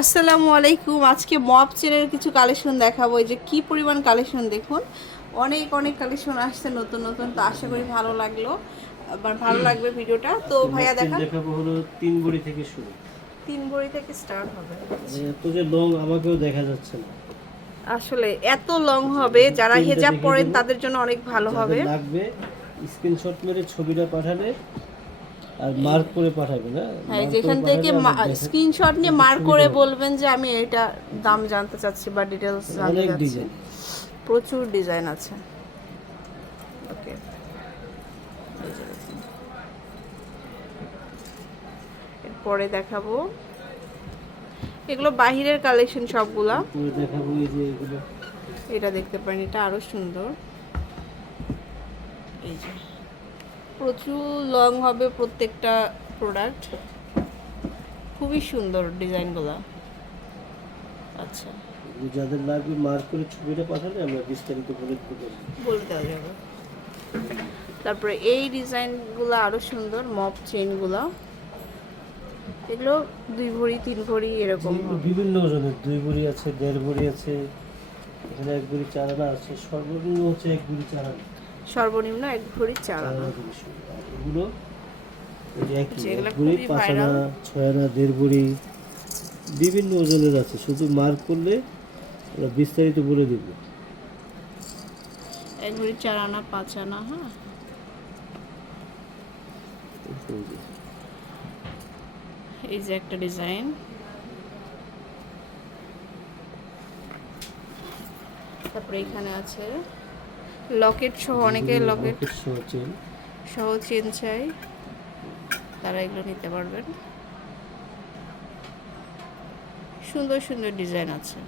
আসসালামু আলাইকুম। আজকে মপ চেনের কিছু কালেকশন দেখাবো। এই যে কি পরিমাণ কালেকশন দেখুন, অনেক অনেক কালেকশন আসছে নতুন নতুন। তো আশা করি ভালো লাগলো, আবার ভালো লাগবে ভিডিওটা। তো আজকে ভাইয়া মকটেল দেখান। দেখাবো হলো 3 বড়ি থেকে শুরু। 3 ভরি থেকে স্টার্ট হবে। মানে এত যে লং আমাকেও দেখা যাচ্ছে না। আসলে এত লং হবে, যারা পেনটা হেজাব দেখিয়ে পরেন দেবো, তাদের জন্য অনেক ভালো যাদের হবে। লাগবে স্ক্রিনশট মেরে ছবিটা পাঠালে আর মার্ক করে পাঠাবে না, হ্যাঁ, মার্ক করে যেখান থেকে পাঠালে আমরা দেখে স্ক্রিনশট নিয়ে দেখতে মার্ক করে সুবিধা হবে। বলবেন যে আমি এটা দাম জানতে চাচ্ছি বা ডিটেলস জানতে অনেক চাচ্ছি। ডিজাইন, প্রচুর ডিজাইন আছে। ওকে, এরপরে দেখাবো এগুলো বাহিরের কালেকশন সবগুলা। উপরে দেখাবো এই যে এগুলো। এটা দেখতে পারেন, এটা আরো সুন্দর। এই যে প্রচুর লং হবে প্রত্যেকটা প্রোডাক্ট, খুবই সুন্দর ডিজাইনগুলো। আচ্ছা, এগুলো যাদের লাগবে মার্ক করে ছবিটা পাঠালে আমরা বিস্তারিত বলে দিতে পারবো। বলে দেওয়া যাবে। তারপরে এই ডিজাইনগুলো আরো সুন্দর, মপ চেইনগুলো। এগুলো 2 ভরি 3 ভরি এরকম এগুলো হবে। বিভিন্ন ওজনের, 2 বড়ি আছে, 1.5 বড়ি আছে, এখানে 1 বড়ি 4 আনা আছে, সর্বনিম্ন হচ্ছে 1 বড়ি 4 আনা। সর্বনিম্ন 1 ভরি 4 আনা। এগুলো এই যে একই, যেগুলো 1 বড়ি খুবই 5 আনা, ভাইরাল। 6 আনা, 1.5 বড়ি, বিভিন্ন ওজনের আছে। শুধু মার্ক করলে আমরা বিস্তারিত বলে দিব। 1 ভরি 4 আনা 5 আনা। হ্যাঁ, এই যে একটা ডিজাইন। তারপরে এখানে আছে লকেট সহ, অনেকে লকেট সহ চেন চাই, তারা এগুলো নিতে পারবেন। সুন্দর সুন্দর ডিজাইন আছে।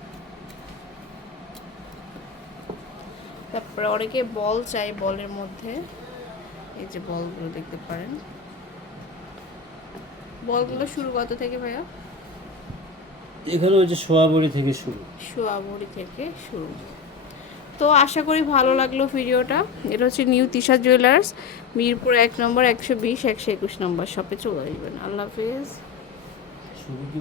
তারপরে অনেকে বল চাই, বলের মধ্যে এই যে বলগুলো দেখতে পারেন। বলগুলো শুরু কত থেকে ভাইয়া? এখানে ওই যে সোয়া বড়ি থেকে শুরু। সোয়াবড়ি থেকে শুরু। তো আশা করি ভালো লাগলো ভিডিওটা। এটা হচ্ছে নিউ তিশা জুয়েলার্স, মিরপুর 1 নম্বর, 120 121 নম্বর শপে চলে আসবেন। আল্লাহ হাফেজ। শুরু কি